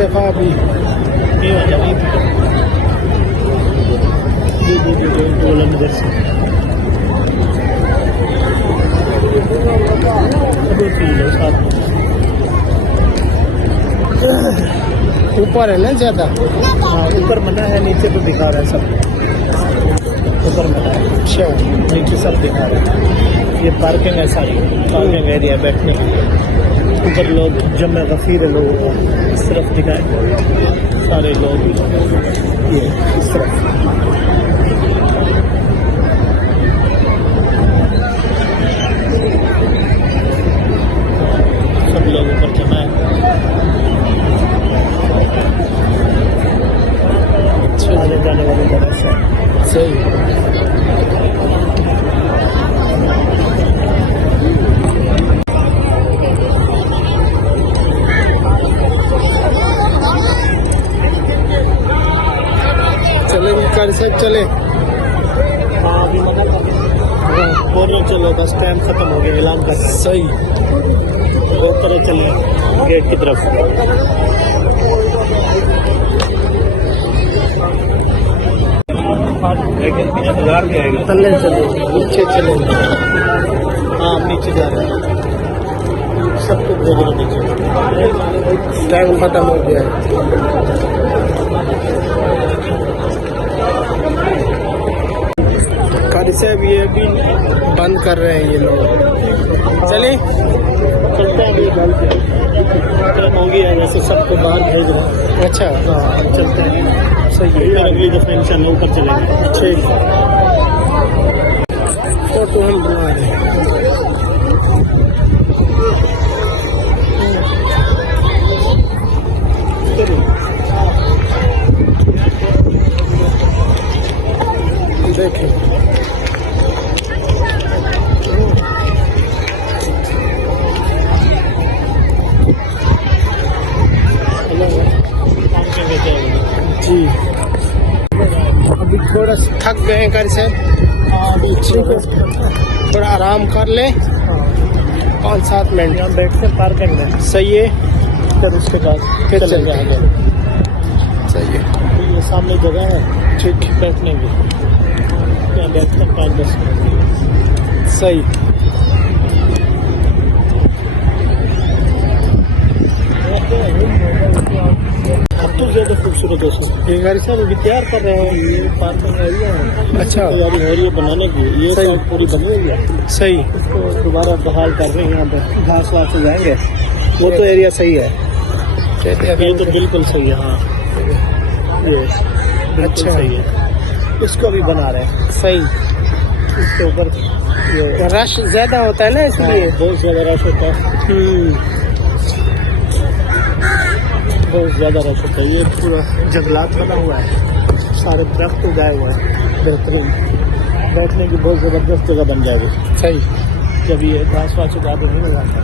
Sofa भी ये हो जाएगी गोलन इधर से साथ ऊपर है ना ज़्यादा। हाँ ऊपर मना है, नीचे तो दिखा रहा है सब। ऊपर मना है, अच्छा नीचे सब दिखा रहा है। ये पार्किंग है, सारी पार्किंग एरिया बैठने के लिए। ऊपर लोग जमे गफीर है लोगों का, इस तरफ दिखाए सारे लोग ये इस तरफ। सब लोग ऊपर जमा है। आने जाने वाले बड़ा सा सही। चले कारी साहब चले। हाँ अभी मना बोलो चलो, बस टाइम खत्म हो गया, ऐलान कर सही। बहुत तरह चले गेट की तरफ। तले चले, नीचे चले। हाँ नीचे जा रहे हैं, सब कुछ जगह नीचे। टाइम खत्म हो गया है। कारी साहब ये अभी बंद कर रहे हैं ये लोग। चले चलते हैं, अभी टाइम हो गया है, जैसे सबको बाहर भेज रहे हैं। अच्छा हाँ चलते हैं, सही है। फिर अगली दफा इंशाल्लाह ऊपर चलेंगे। ठीक। फोटो हम बना रहे हैं। देखें जी, अभी थोड़ा थक गए हैं कारी साहब। थोड़ा आराम कर ले, 5-7 मिनट यहाँ बैठ के पार्किंग में, सही है। फिर उसके बाद फिर चले चल जाएंगे। सही है। ये सामने जगह है, ठीक बैठने की, यहाँ बैठते 5-10 मिनट। सही। अब तो ज्यादा खूबसूरत हो सकता ये कारी साहब अभी तैयार कर रहे हैं, ये पार्किंग एरिया है, अच्छा तैयारी हो रही है बनाने की। ये सही। साइड पूरी बनी हुई है, सही। इसको दोबारा बहाल कर रहे हैं। यहाँ पे घास वास से जाएंगे, वो तो एरिया सही है, ये तो बिल्कुल सही है। हाँ ये बिल्कुल अच्छा। सही है, इसको भी बना रहे हैं। सही। इसके ऊपर ये रश ज्यादा होता है ना इसलिए। बहुत ज्यादा रश होता है, बहुत ज्यादा रश होता है। ये पूरा जंगलात बना हुआ है, सारे दरख्त उगाए हुए हैं, बेहतरीन बैठने की बहुत जबरदस्त जगह बन जाएगी। सही। जब ये घास वास उगा नहीं लगाता।